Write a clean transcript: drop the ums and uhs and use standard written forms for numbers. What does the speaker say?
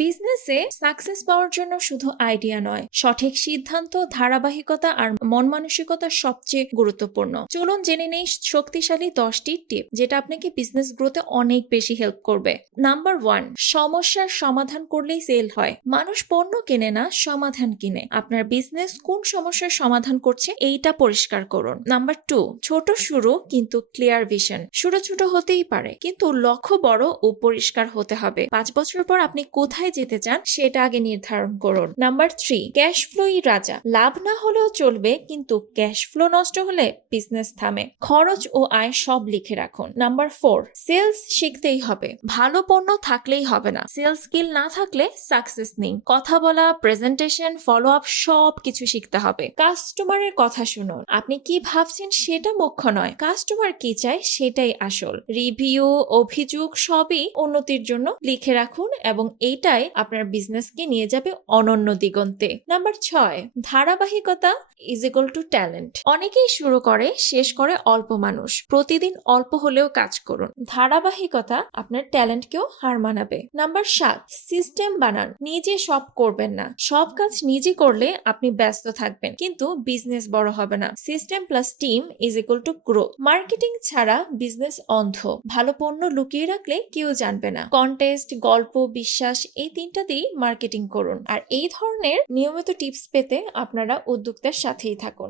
বিজনেসে সাকসেস পাওয়ার জন্য শুধু আইডিয়া নয়, সঠিক সিদ্ধান্ত, ধারাবাহিকতা আর মন মানসিকতা সবচেয়ে গুরুত্বপূর্ণ। চলুন জেনে নেই শক্তিশালী 10টি টিপ যেটা আপনাকে বিজনেস গ্রোতে অনেক বেশি হেল্প করবে। নাম্বার 1, সমস্যার সমাধান করলেই সেল হয়। মানুষ পণ্য কেনে না, সমাধান কিনে। আপনার বিজনেস কোন সমস্যার সমাধান করছে এইটা পরিষ্কার করুন। নাম্বার 2, ছোট শুরু কিন্তু ক্লিয়ার ভিশন। শুরু ছোট হতেই পারে, কিন্তু লক্ষ্য বড় ও পরিষ্কার হতে হবে। 5 বছর পর আপনি কোথায় যেতে চান সেটা আগে নির্ধারণ করুন। নাম্বার 3, ক্যাশ ফ্লোই রাজা। লাভ না হলেও চলবে, কিন্তু ক্যাশ ফ্লো নষ্ট হলে বিজনেস থামে। খরচ ও আয় সব লিখে রাখুন। নাম্বার 4, সেলস শিখতেই হবে। ভালো পণ্য থাকলেই হবে না, সেলস স্কিল না থাকলে সাকসেস নেই। কথা বলা, প্রেজেন্টেশন, ফলো আপ সব কিছু শিখতে হবে। কাস্টমারের কথা শুনুন। আপনি কি ভাবছেন সেটা মুখ্য নয়, কাস্টমার কি চায় সেটাই আসল। রিভিউ, অভিযোগ সবই উন্নতির জন্য লিখে রাখুন এবং এইটাই আপনার বিজনেসকে নিয়ে যাবে অনন্য দিগন্তে। নাম্বার 6, ধারাবাহিকতা ইজ ইকুয়াল টু ট্যালেন্ট। অনেকেই শুরু করে, শেষ করে অল্প মানুষ। প্রতিদিন অল্প হলেও কাজ করুন। ধারাবাহিকতা আপনার ট্যালেন্টকেও হার মানাবে। নাম্বার 7, সিস্টেম বানান। নিজে সব করবেন না, সব কাজ নিজে করলে আপনি ব্যস্ত থাকবেন কিন্তু বিজনেস বড় হবে না। System plus team is equal to growth. Marketing ছাড়া বিজনেস অন্ধ। ভালো পণ্য লুকিয়ে রাখলে কেউ জানবে না। কন্টেস্ট, গল্প, বিশ্বাস এই 3টা দিয়েই মার্কেটিং করুন। আর এই ধরনের নিয়মিত টিপস পেতে আপনারা উদ্যোক্তার সাথেই থাকুন।